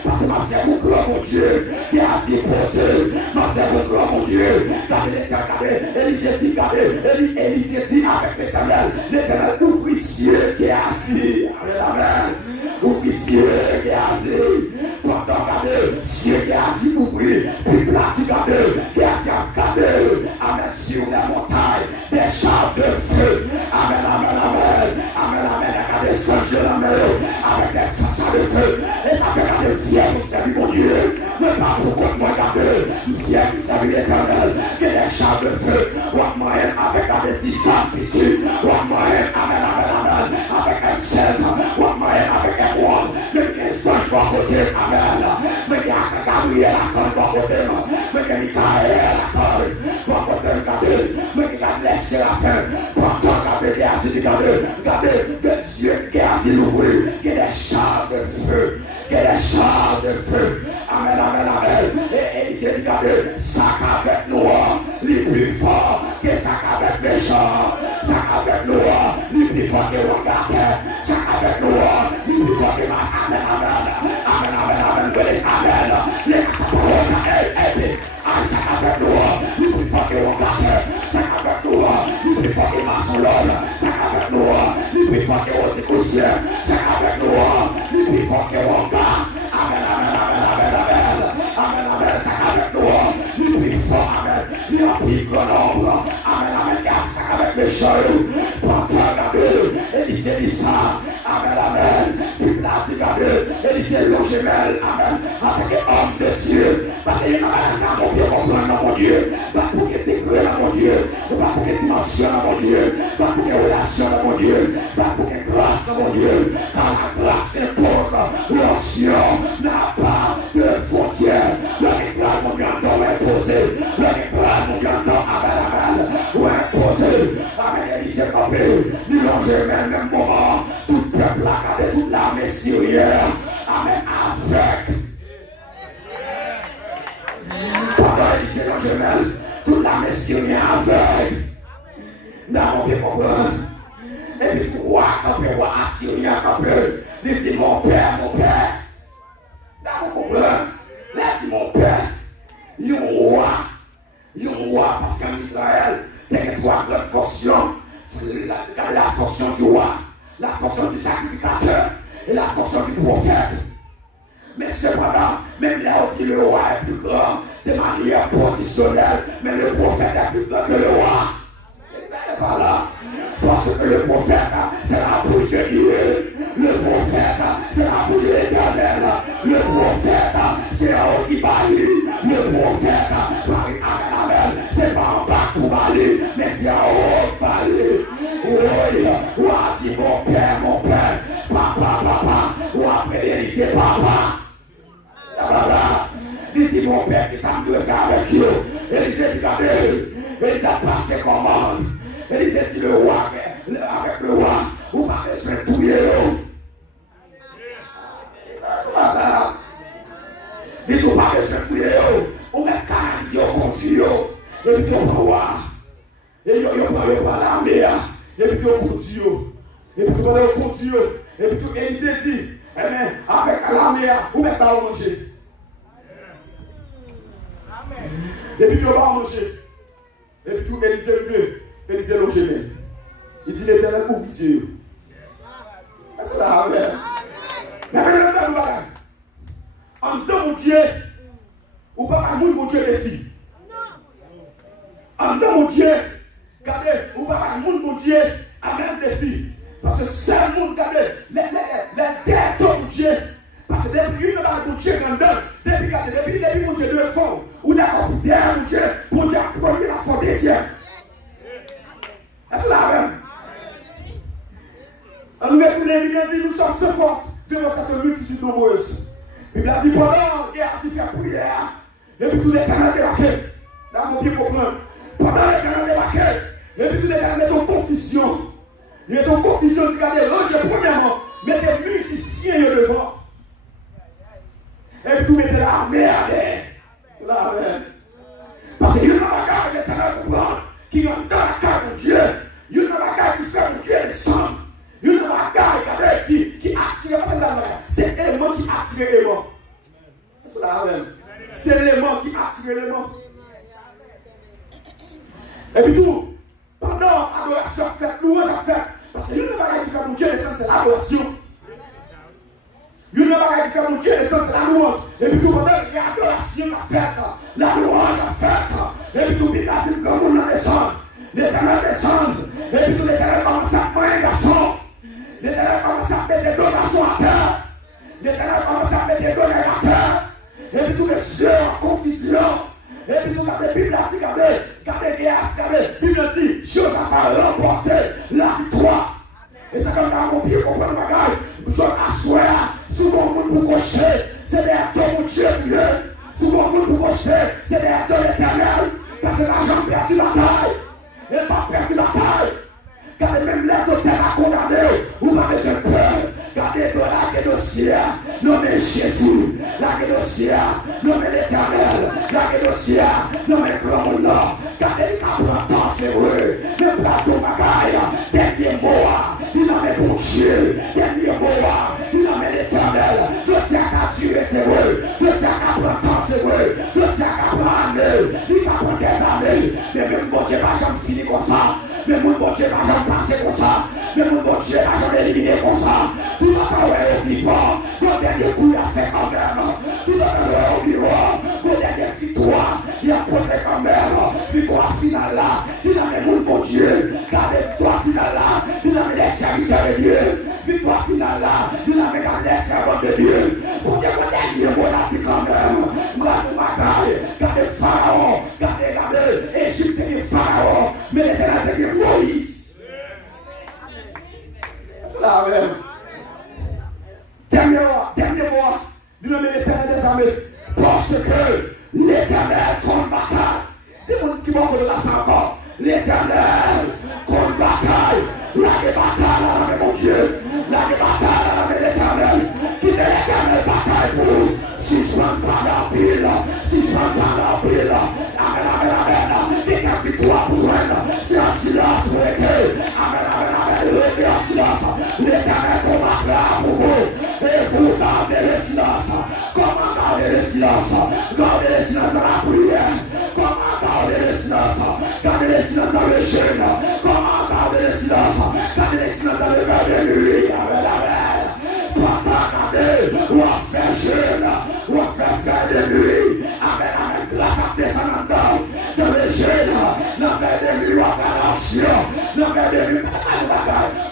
parce que ma sœur mon grand mon Dieu, qui a assis posé, ma sœur mon grand mon Dieu. Gardez l'éternel, Élisée dit, gardez, Élisée dit avec l'éternel ouvrier qui est assis, amen, amen. Ouvrier qui est assis, pendant gardez, Dieu qui est assis ouvrier, puis platique gardez, qui est assis à garder, amen, sur la montagne, des chars de feu, amen, amen. Amen, amen, amen, regardez ce jeu la mer avec des flashs de feu. Et ça fait regarder fier pour servir mon Dieu. Mais pas pour contre moi garder, fier pour servir l'Éternel. Que des chars de feu, what moyen avec des 10 pitié, what moyen, amen, amen, amen, avec un 16, what moyen avec un 1, mais qu'il y a 5 par côté, amen. Mais qu'il y a Gabriel à côté par côté, mais qu'il y a Michael à côté par côté, regardez, mais qu'il y a laissé la fin. Pourtant, regardez, que Dieu qui a assis l'ouvrier, qui est des chars de feu, qui est des chars de feu. Amen, amen, amen. Et il s'est dit, regardez, sac avec noir, les plus forts, que sac avec méchant, sac avec noir, les plus forts que regardez, sac avec noir, les plus forts que amen, amen, amen, amen, amen, amen, les paroles, sac avec noir, les plus forts que regardez, sac avec noir, les plus forts que maçon l'homme, sac avec noir, les plus forts que aux écossiens, sac avec noir, les plus forts que regardez, amen, amen, amen, amen, amen, amen, amen, sac avec noir, les plus forts, amen, les plus grand nombre, amen, amen, sac avec les cheveux, pourtant, regardez, et il s'est dit ça, amen, amen, puis là, regardez, et il s'est logé mêle, amen, avec homme de Dieu, parce qu'il n'a pas mon Dieu, comprendre mon Dieu, pas pour que tu crées mon Dieu, pas pour que tu mentionnes mon Dieu, pas pour que relation mon Dieu, pas pour que grâce mon Dieu, car la grâce impose, l'ancien n'a pas de frontières, le réclame mon gardon imposé, le réclame mon gardon, amen, amen, ou imposé, amen, il s'est campé, du longer même moment, tout peuple a gardé toute l'armée syrienne, amen, avec. Pendant il s'est logé même, toute l'armée syrienne aveugle. Nous avons bien compris. Et puis roi campé, roi assyrien campé. Il dit mon père, mon père. Nous avons compris. Il dit mon père. Il y a un roi parce qu'en Israël, il y a 3 grandes fonctions. La fonction du roi, la fonction du sacrificateur et la fonction du prophète. Mais cependant, Même là où dit le roi est plus grand, de manière positionnelle, mais le prophète est plus grand que le roi. Pas là. Parce que le prophète, c'est la bouche de Dieu. Le prophète, c'est la bouche de l'Éternel. Le prophète, c'est un haut qui baille. Le prophète, Paris, amen, c'est pas un bac pour bailler, mais c'est un haut bailler. Oui, ou a dit mon père, papa, ou après il dit papa. Voilà. Il dit mon père qui ça me doit faire avec eux. Et il dit regardez, il a passé commande. Et il dit le roi avec le roi, ou pas besoin de touiller. Voilà. Il dit pas besoin de touiller. On met canalisé au conflit. Et puis on va voir. Et on va l'armée. Et puis on continue. Et puis on continue. Et puis il s'est dit, eh bien, avec l'armée, on met pas à manger. Et puis on va manger. Et puis tout Élisée levé. Élisée logé même. Il dit l'Éternel pour visiter. Est-ce que là, amen? Mais maintenant, en dedans, mon Dieu, ou pas par mon Dieu des filles. En dedans, mon Dieu, regardez, ou pas par mon Dieu, amen des filles. Parce que seul le monde, regardez, les têtes, mon Dieu. Parce que depuis une heure, mon Dieu, depuis mon Dieu de fond, ou d'accord, derrière mon Dieu a produit la forme des cieux. Est-ce que là, même? Nous dit, nous sommes sans force devant cette multitude nombreuse. Il a dit, pendant qu'il a assis faire prière, et puis tous les canaux débarqués. Là, mon pied comprend. Pendant les canaux débarqués, et puis tous les canaux mettent en confusion. Ils mettent en confusion, ils disent, regardez, l'ange, premièrement, mettez des musiciens devant. Et puis tout mettez l'armée avec. C'est là, même. Parce qu'il y a une bagarre des canaux comprendre qui ont dans la carte de Dieu. Il y a une bagarre qui fait mon Dieu descendre. Il y a une bagarre qui attire. C'est l'élément qui attire l'élément. C'est là même. C'est l'élément qui attire l'élément. Et puis tout, pendant l'adoration faite, louange à faire. Parce qu'il y a une bagarre qui fait mon Dieu descendre, c'est l'adoration. Il y a une bagarre qui fait mon Dieu descendre, c'est la louange. Et puis tout, pendant l'adoration à faire, la louange à faire. Et puis tout, il a dit que mon nom descend. L'Éternel descend. Et puis tout, l'Éternel commence à prendre un garçon. L'Éternel commence à mettre des donations à terre. L'Éternel commence à mettre des donations à terre. Et puis tous les cieux en confusion. Et puis tout la Bible a dit, regardez, la Bible dit, Josaphat a remporté la victoire. Et c'est comme dans mon pied, comprendre le bagage. Je m'assois sur mon monde pour cocher. C'est derrière toi, mon Dieu, Dieu. Sur mon monde pour cocher, c'est derrière toi, l'Éternel. Parce que l'argent a perdu la taille. Il n'a pas perdu la taille. Car même l'aide de terre a condamné, ou pas besoin de peur. Gardez de la dossier, nommé Jésus, la dossier, nommé l'Éternel, la dossier, nommé grand nom. Gardez les caprantants, c'est vrai. Le plateau bagaille, dernier mot, il nommé bon Dieu, dernier mot, il nommé l'Éternel. Dossier à tuer, c'est vrai. Dossier à caprantants, c'est vrai. Dossier à caprantants, il caprante des années. Mais même bon Dieu va jamais finir comme ça. Mais mon bon Dieu va jamais passer comme ça. Mais mon bon Dieu va jamais éliminer comme ça. Tout à l'heure au vivant, ton dernier coup il a fait quand même. Tout à l'heure au vivant, ton dernier victoire, il a porté quand même. Victoire finale là, il a mis mon bon Dieu. Car la victoire finale là, il a mis les serviteurs de Dieu. Victoire finale là, il a mis les servants de Dieu. Pour que mon dernier mot l'a dit quand même. Gardez bagaille, gardez Pharaon, gardez Égypte et Pharaon. Mais l'Éternel dit Moïse. C'est là même. Dernier mois, il nomme l'Éternel des armées. Parce que l'Éternel combattra. C'est mon qui manque de la sang encore. L'Éternel combattra. La bataille, mon Dieu. La bataille, l'Éternel. Qui est l'Éternel bataille pour nous. Suspend par la pile. Suspend par la pile. Amen, amen, amen. Dès qu'un victoire pour joindre. C'est un silence pour être. Amen, amen, amen. Restez en silence. L'Éternel combattra pour vous. Et vous gardez le silence. Comment garder le silence? Gardez le silence dans la prière. Comment garder le silence? Gardez le silence dans le jeûne. Comment garder le silence? Gardez le silence dans le verre de nuit. Amen, amen. Pas garder. Ou à faire jeûne. Ou à faire de nuit. Amen, amen. Grâce à descendant dans le jeûne, dans le nuit, dans le nuit,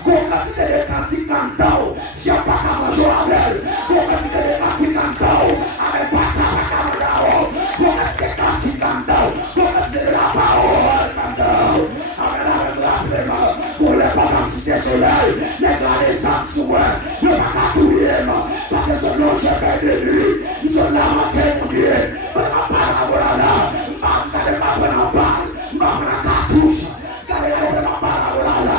go quantité de cantiques cantao, j'ai pas qu'à manger avec, go quantité de cantiques cantao, avec pas qu'à manger, go quantité de cantiques cantao, go quantité de la parole cantao, amen, amen, rappelez-moi, pour les parents cité soleil, les gars des âmes souvent, ne pas qu'à tout parce que ce nom j'ai fait de lui, nous sommes là en terre, mon Dieu, on n'a pas la voilà, on n'a pas la balle, on n'a pas la cartouche, on n'a pas la voilà.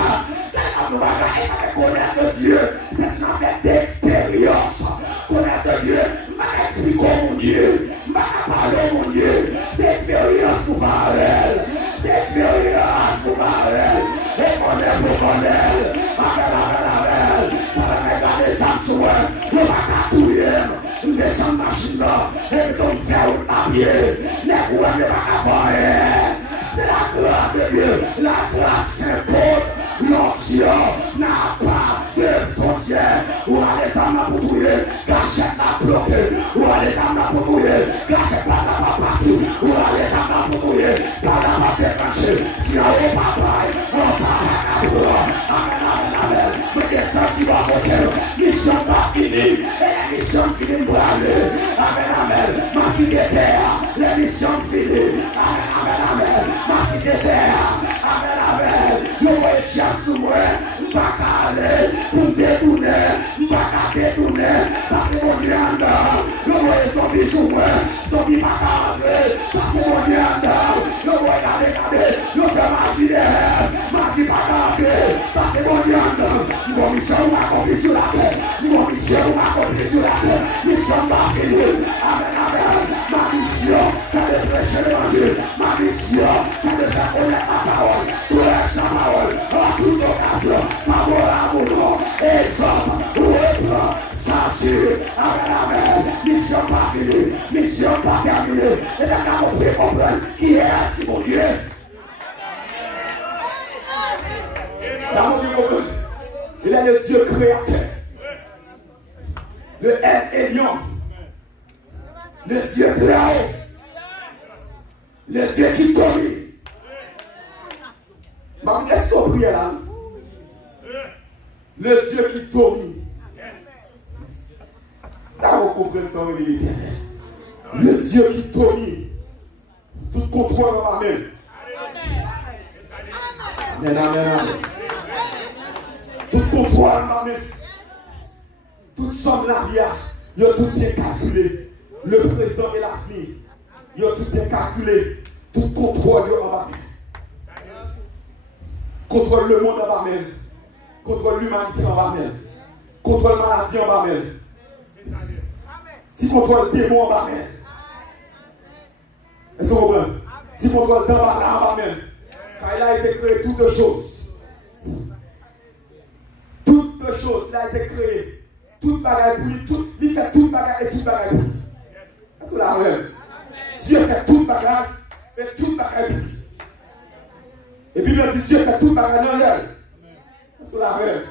Connaître Dieu, c'est une affaire d'expérience. Connaître Dieu, m'a expliqué mon Dieu, m'a parlé mon Dieu. C'est expérience pour Varel, c'est expérience pour Varel. Et connaître pour connaître, Amen. Para regarder ça sur le bacatouille, nous descendons machine là, et nous faire un pied, les roues ne pas faire. C'est la grâce de Dieu, la grâce s'impose. L'onction n'a pas de frontières. Où les âmes pour trouver, gâchette n'a bloqué. Où les âmes pour trouver, gâchette pas là partout. Où les âmes pour trouver, pas là déclenché. Si on est pas pareil, on part à amen, amen, amen. Mais c'est ça qui va voter. Mission pas finie. Et la mission finie pour aller. Amen, amen. Ma qui est terre, la mission finie. Amen, amen, amen. Ma qui est terre. Amen, amen. Yo voyez sous moi, pas qu'à aller pour détourner, pas qu'à détourner, parce que mon Dieu en dehors, le voyez son vie sous moi, son vie pas qu'à aller, parce que mon Dieu en dehors, le voyez regarder, le fait ma vie pas qu'à aller, parce que mon Dieu en dehors, mon mission m'a accompli sur la terre, mon mission m'a accompli sur la terre, mission pas finie, amen, amen, ma mission, c'est de prêcher l'évangile, ma mission, c'est de faire connaître la parole, tout est la parole, toute occasion, favorable, exhorte, reprend, censure, amen, amen, mission pas finie, mission pas terminée, et d'accord, on peut comprendre qui est assis, mon Dieu. Il est le Dieu créateur, le Élion, le Dieu très haut, le Dieu qui domine. Mais qu'est-ce qu'on prie là? Le Dieu qui domine. D'abord, comprendre ça, le Dieu qui domine. Tout contrôle dans ma main. Amen, amen, amen. Tout contrôle dans ma main. Tout somme l'arrière. Il y a tout bien calculé. Le présent et l'avenir. Il y a tout bien calculé. Tout contrôle dans ma main. Contrôle le monde en bas même. Contrôle l'humanité en bas même. Contrôle la maladie en bas même. Tu contrôles le démon en bas même. Est-ce que vous comprenez? Tu contrôles dans en bas même. Car il a été créé toutes choses. Toutes choses, il a été créé. Toute bagarre pour lui. Il fait toute bagarre et toute bagarre pour lui. Est-ce que vous l'avez? Dieu fait toute bagarre et toute bagarre pour lui. Et puis, il dit Dieu fait tout bagarre dans l'œil. Est-ce que la même?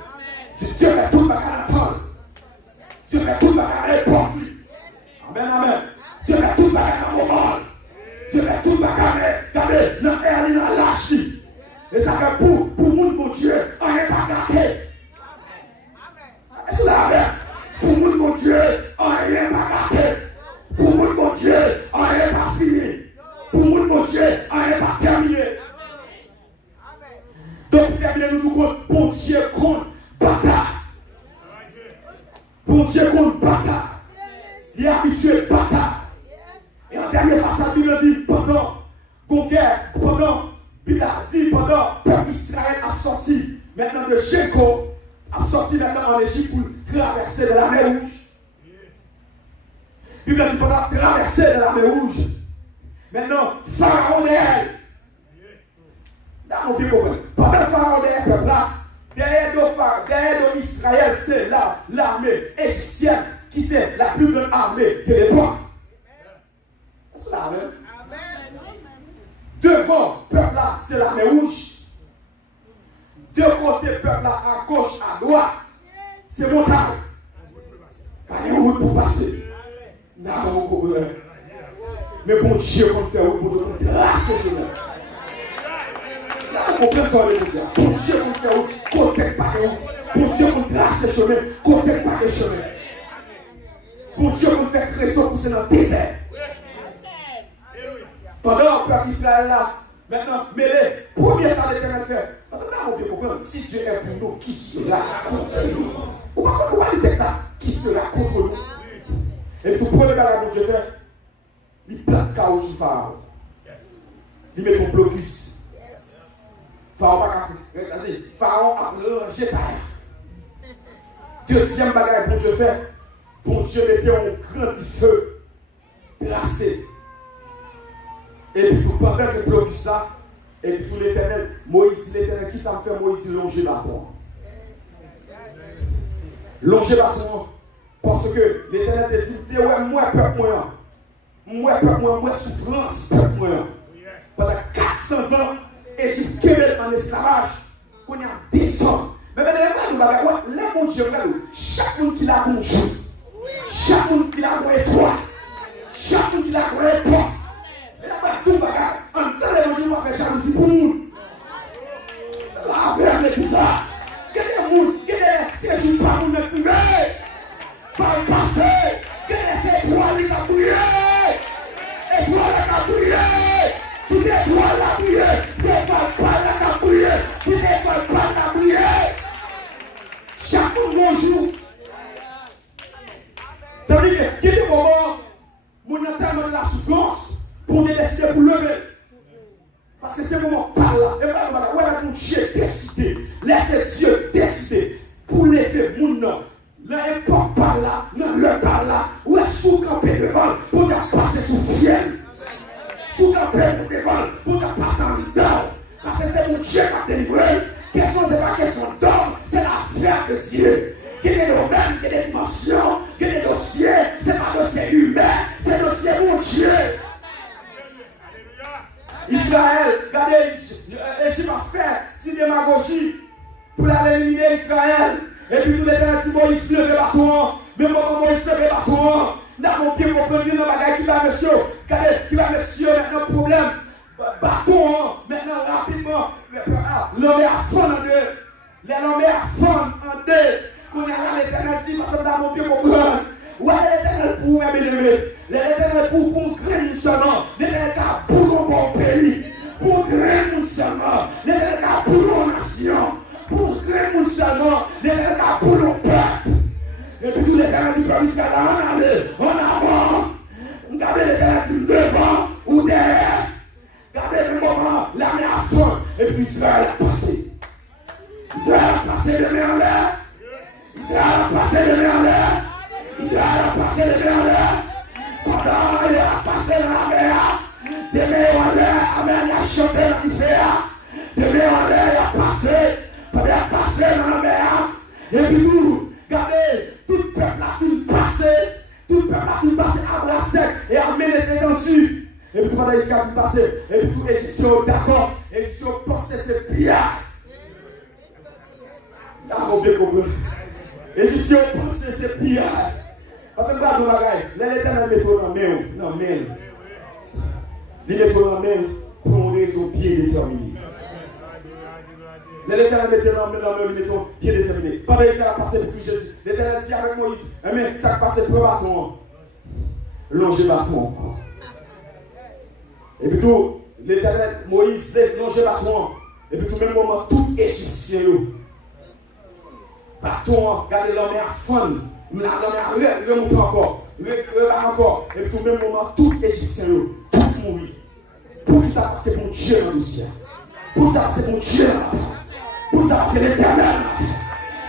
Dieu fait tout bagarre dans le temps. Dieu fait tout bagarre dans l'époque. Amen, amen. Dieu fait tout bagarre dans le moment. Dieu fait tout bagarre dans l'air et dans la lâcheté. Et ça fait pour mon Dieu, on n'est pas gâté. Est-ce que la même? Pour mon Dieu, on n'est pas gâté. Pour mon Dieu, on n'est pas fini. Pour mon Dieu, on n'est pas terminé. Donc, terminer nous compte, bon Dieu contre bataille. Bon Dieu contre bataille. Il est habitué à bataille. Et en dernier face, la Bible dit pendant qu'on guerre, pendant le peuple Israël a sorti maintenant de Jéricho, a sorti maintenant en Égypte pour traverser de la mer Rouge. La Bible dit pendant traverser de la mer Rouge. Maintenant, Pharaon est elle. Pendant le pharaon derrière le peuple là, derrière Israël, c'est l'armée égyptienne qui c'est la plus grande armée de l'époque. Est-ce que c'est la même? Devant le peuple là, c'est l'armée rouge. De côté, le peuple là, à gauche, à droite, c'est montagne. Pas une route pour passer. Mais bon Dieu, qu'on fait route, bon Dieu, qu'on trace le chemin. Là, on comprend ça, les gens. Bon Dieu, qu'on fait route, qu'on ne pas de route. Bon Dieu, qu'on trace le chemin, qu'on ne pas de chemin. Bon Dieu, qu'on fait cresson pousser dans le désert. Pendant le peuple Israël là, maintenant, mêlé, premier ça l'Éternel fait. Parce que là, on peut comprendre, si Dieu est pour nous, qui sera contre nous? On va dire ça, qui sera contre nous? Et puis, pour le bagage que Dieu fait, il plante caoutchouc Pharaon. Il met ton blocus. Pharaon a rangé par là. Deuxième bagage que Dieu fait, bon Dieu mettait un grand feu placé. Et puis tout pendant que blocus ça, et puis tout l'Éternel, Moïse dit l'Éternel, qui ça me fait Moïse dit longer bâton. Longer bâton, parce que l'Éternel te dit, ouais, moi peuple moi souffrance, peuple moi. Pendant 400 ans, Égypte Québec en esclavage, qu'on y a descendu. Mais maintenant, les mon Dieu, chaque monde qui l'a conjoint, chaque monde qui l'a étroit, chaque monde qui l'a étroit. Et là, tout bagage, en temps les gens vont faire jalousie pour nous. C'est la merde de tout ça. Quel est le monde, quel est ces jours par nous ne priver, par le passé, quel est ces étoiles qui a brillé, étoiles qui a brillé, qui étoiles qui a brillé, qui étoiles qui a brillé, qui étoiles qui a brillé. Chaque bonjour. Ça veut dire que quel est le moment où on a tellement de la souffrance pour te décider pour lever. Parce que c'est le moment par là. Et voilà, voilà, Dieu décidé. Laissez Dieu décider pour lever mon nom. N'importe par là, le par là, ou est sous campé devant pour te passer sous fiel. Sous campé devant pour te passer en dedans. Parce que c'est mon Dieu qui a délivré. Question, c'est pas question d'homme, c'est l'affaire de Dieu. Il y a des domaines, il y a des dimensions, il y a des dossiers, c'est pas dossier humain, c'est dossier mon Dieu. Israël, regardez, Égypte a fait une démagogie pour aller éliminer Israël. Et puis tout l'Éternel dit, Moïse lève le bâton. Mais moment Moïse lève le bâton, nous avons bien compris dans le bagage qui va monsieur. Regardez, qui va monsieur, maintenant problème. Bâton, maintenant rapidement, l'homme est à fond en deux. L'homme est à fond en deux. Qu'on a là, l'Éternel dit, parce que nous avons bien compris. Où est l'Éternel pour mes bien-aimés? L'Éternel pour grain seulement. L'Éternel pour mon bon pays. Pour grain seulement. L'Éternel pour nos nations. Pour grain seulement. L'Éternel pour nos peuples. Et puis tout l'Éternel dit, comme jusqu'à là, on allait, en avant. Regardez l'Éternel dit, devant ou derrière. Regardez le moment, la main à fond. Et puis Israël a passé. Israël a passé de main en l'air. Israël a passé de main en l'air. Israël a passé de main en l'air. Pendant il a passé dans la mer. De main en l'air, Amen, il a chanté dans l'hiver. De main en l'air, il a passé. Pendant il a passé dans la mer. Et puis tout, regardez, tout le peuple a fini de passer. Tout le peuple a fini de passer à bras sec et à mener les étendues. Et puis tout pendant il a fini de passer. Et puis tout l'Égyptien d'accord. L'Égyptien pensait c'est pillard. T'as bien compris. L'Égyptien pensait c'est pillard. Parce que regarde nos bagailles, l'Éternel met dans la main, non, mais il met dans la main pour une raison bien déterminée. L'Éternel met dans la main, il met bien déterminé. Pendant que ça a passé depuis Jésus, l'Éternel dit avec Moïse, mais ça a passé pour le bâton. Longer bâton encore. Et puis tout, l'Éternel, Moïse, longer bâton. Et puis tout même moment, tout Égyptien, bâton, regardez l'homme à fond. L'homme a remonté encore. Encore. Et puis au même moment, tout Égyptien, tout mourir. Pour ça, parce que mon Dieu est dans le ciel. Pour ça, c'est mon Dieu. Pour ça, c'est l'Éternel.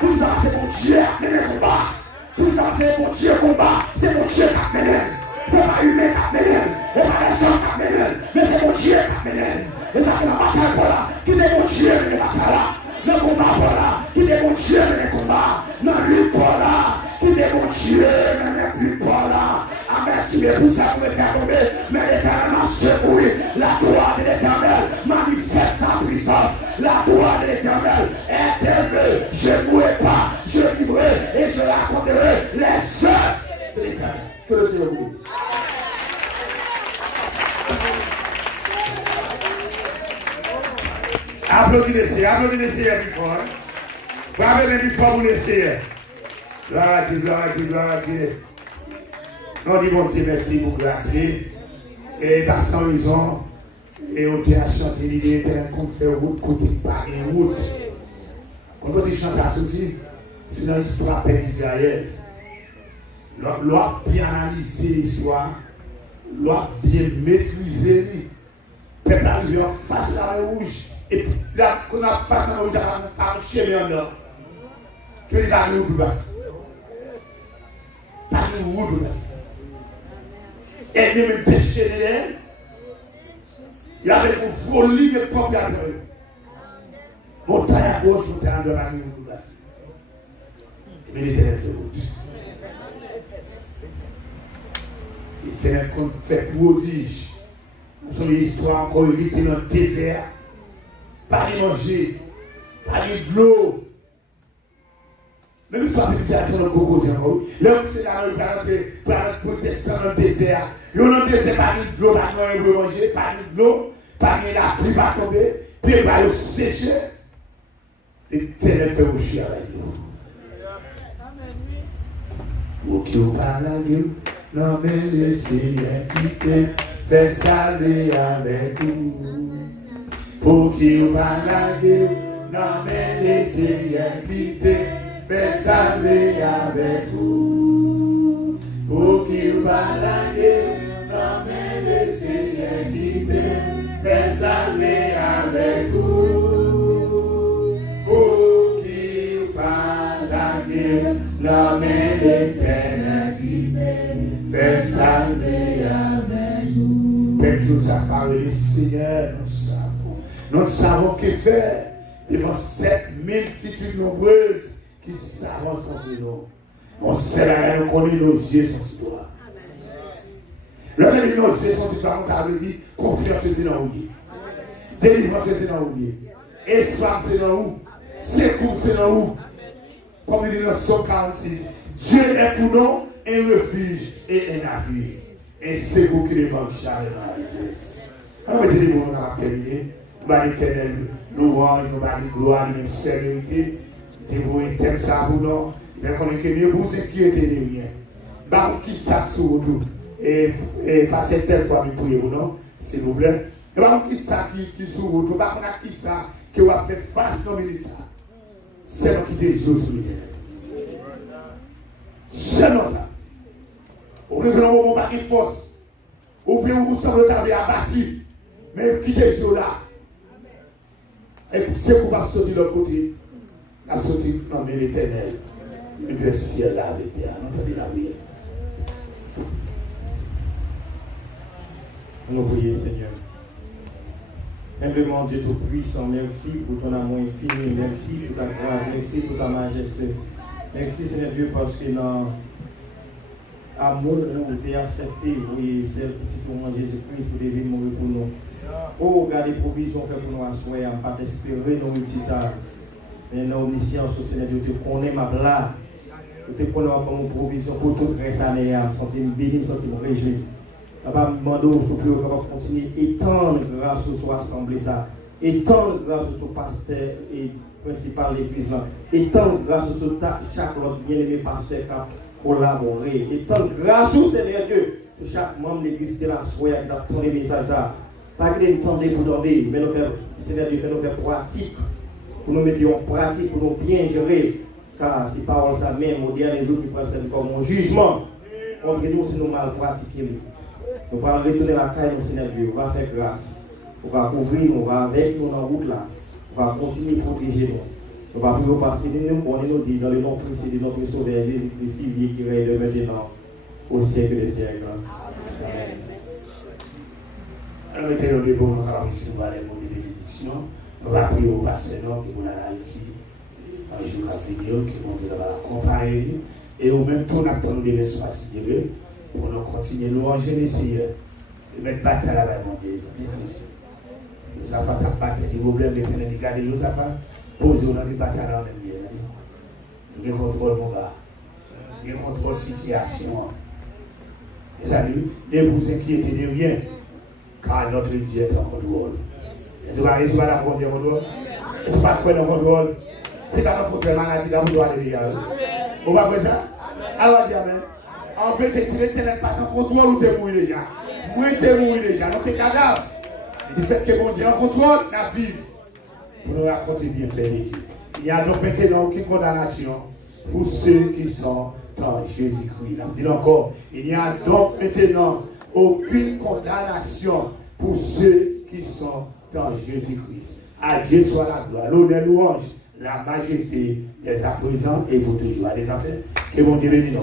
Pour ça, c'est mon Dieu qui mène le combat. Pour ça, c'est mon Dieu combat. C'est mon Dieu qui mène. C'est pas humain qui mène. C'est pas les gens qui mène. Mais c'est mon Dieu qui mène. Et ça, c'est la bataille pour là. Qui est mon Dieu qui mène la bataille là. Le combat pour là. Qui est mon Dieu qui mène le combat. Non, lui pour là. Qui est mon Dieu, mais n'est plus pas là. Amen, tu es pour ça pour me faire tomber. Mais l'Éternel m'a secoué. La gloire de l'Éternel manifeste sa puissance. La gloire de l'Éternel est élevée. Je ne mourrai pas, je vivrai et je raconterai les œuvres de l'Éternel. Que le Seigneur vous bénisse. Applaudissez, applaudissez un peu fort. Bravo, un peu fort pour l'essayer. Gloire à Dieu, gloire à Dieu, gloire à Dieu. Non, dis bon Dieu, merci pour grâce. Et par sans raison, et on tient à chanter l'idée éternelle qu'on fait route, côté pas une route. Quand on dit chant, ça sortit, c'est dans l'histoire du peuple d'Israël. L'on bien analysé l'histoire, l'on bien maîtrisé. Le peuple arrive face à la rouge. Et puis là, quand on a face à la rouge, on a marché en or. Que les barils ou plus bas. Pas de route ou plus bas. Et même déchaîné d'elle, il avait un folie de propre à l'œil. Montagne à gauche, montagne à droite, barils ou plus bas. Et bien, il était un peu route. Il était un compte fait prodige. Son histoire encore, il était dans le désert. Pas de manger, pas de l'eau. Même histoire de l'utilisation de beaucoup encore. L'homme qui est là, pour descendre dans le désert. L'eau dans le désert, pas de l'eau, pas de manger, pas de l'eau, pas de la pluie va tomber, puis il va le sécher. Et tel fait au chien avec nous. Ou qui vous parle à Dieu, non mais laissez quitter, faites saluer avec nous. Pour qui vous parle à Dieu, non mais laissez quitter, faites saluer avec vous. Pour qui vous parle à Dieu, non mais laissez quitter, faites saluer avec vous. Pour qui vous parle à Dieu, non mais laissez quitter, faites saluer avec vous. Père Dieu, ça parle le Seigneur, nous savons que faire devant cette multitude nombreuse qui s'avance contre nous. On sait la nous connaît nos yeux sont si droits. Le fait que nos yeux sont si droits, ça veut dire confiance c'est dans vous. Délivrance c'est dans vous. Espoir c'est dans vous. Secours c'est dans vous. Comme il dit dans Psaume 46, Dieu est pour nous un refuge et un appui. Et c'est vous qui les manque charles dans la vitesse. Alors, mettez-les pour nous à terminer. Nous allons l'éternel louange, nous allons gloire, nous allons sérénité. Nous allons thème ça pour nous. Nous allons connaître que vous inquiétez de rien. Nous qui ça sur vous et passer telle fois, nous prions, non, s'il vous plaît. Nous allons qui ça qui sur vous, nous allons qui ça qui va faire face à nous. C'est nous qui Jésus sur l'éternel. C'est nous ça. Au plus que nous n'avons pas de force, au plus que vous semblez abattu, mais quittez Jésus là. Et c'est pour pas sortir de l'autre côté, la sortir dans l'éternel. Et le ciel là avec terre. Nous faisons la prière. Nous prions, Seigneur. Humblement, Dieu Tout-Puissant, merci pour ton amour infini, merci pour ta grâce, merci pour ta majesté. Merci, Seigneur Dieu, parce que dans l'amour, nous t'es accepté, oui, c'est le petit tour de Jésus-Christ pour devenir mourir pour nous. Oh, regardez les provisions que pour nous assurer, on pas espérer nous utiliser ça. Mais nous, omniscience, Seigneur Dieu, te connais ma blague. Te connais ma provision pour toute grâce à nous, me sentir béni, me sentir réjoui. Papa, me demande au souffle, on va continuer à étendre grâce au assemblée ça. Étendre grâce au pasteur et principal de l'église là. Étendre grâce au chaque autre bien-aimé pasteur qui a collaboré. Étendre grâce au Seigneur Dieu. Chaque membre de l'église qui est là, soit avec ton message ça. Pas que nous tendons pour donner, mais nous faisons, Seigneur Dieu, nous faisons pratique. Pour nous mettre en pratique, pour nous bien gérer. Car c'est parole ça même, au dernier jour qui prend ça comme un jugement. Contre nous, si nous mal pratiquons. Nous allons retourner la caille, Seigneur Dieu. On va faire grâce. On va couvrir, on va avec nous dans la route là. On va continuer à protéger nous. On va prier parce que nous dit dans le nom précis de notre Sauveur Jésus-Christ qui vit, qui règne de maintenant au siècle des siècles. Amen. Alors, mettez le bon, nous allons ici, nous allons les mots de bénédiction. On va prier au pasteur qui est en Haïti, un jour à venir, qui vont la compagnie. Et au même temps, on attend des leçons facile de Dieu pour nous continuer à louanger les Seigneurs et mettre bataille à la mon Dieu. Nous avons pas battre des problèmes, l'éternel de garder nous avons posé dans les batailles dans le même Nous avons contrôle mon gars. Nous avons contrôle situation. Les amis, ne vous inquiétez de rien, car notre Dieu est en contrôle. Est-ce que pas la conduire contrôle? Est-ce pas quoi dans contrôle? C'est pas notre contrôle maladie là, vous doit aller les on va faire ça? Alors, dis amen. En fait, si l'éternel pas en contrôle, ou t'es mourir déjà. Moi, t'es mourir déjà. Donc, t'es cadavre. Et du fait que mon Dieu en contrôle, la vie. Pour nous raconter bien faire les Dieu. Il n'y a donc maintenant aucune condamnation pour ceux qui sont en Jésus-Christ. Je dis encore, il n'y a donc maintenant aucune condamnation pour ceux qui sont en Jésus-Christ. À Dieu soit la gloire, l'honneur, louange, la majesté dès à présent et pour toujours. Les enfants, que mon Dieu bénisse.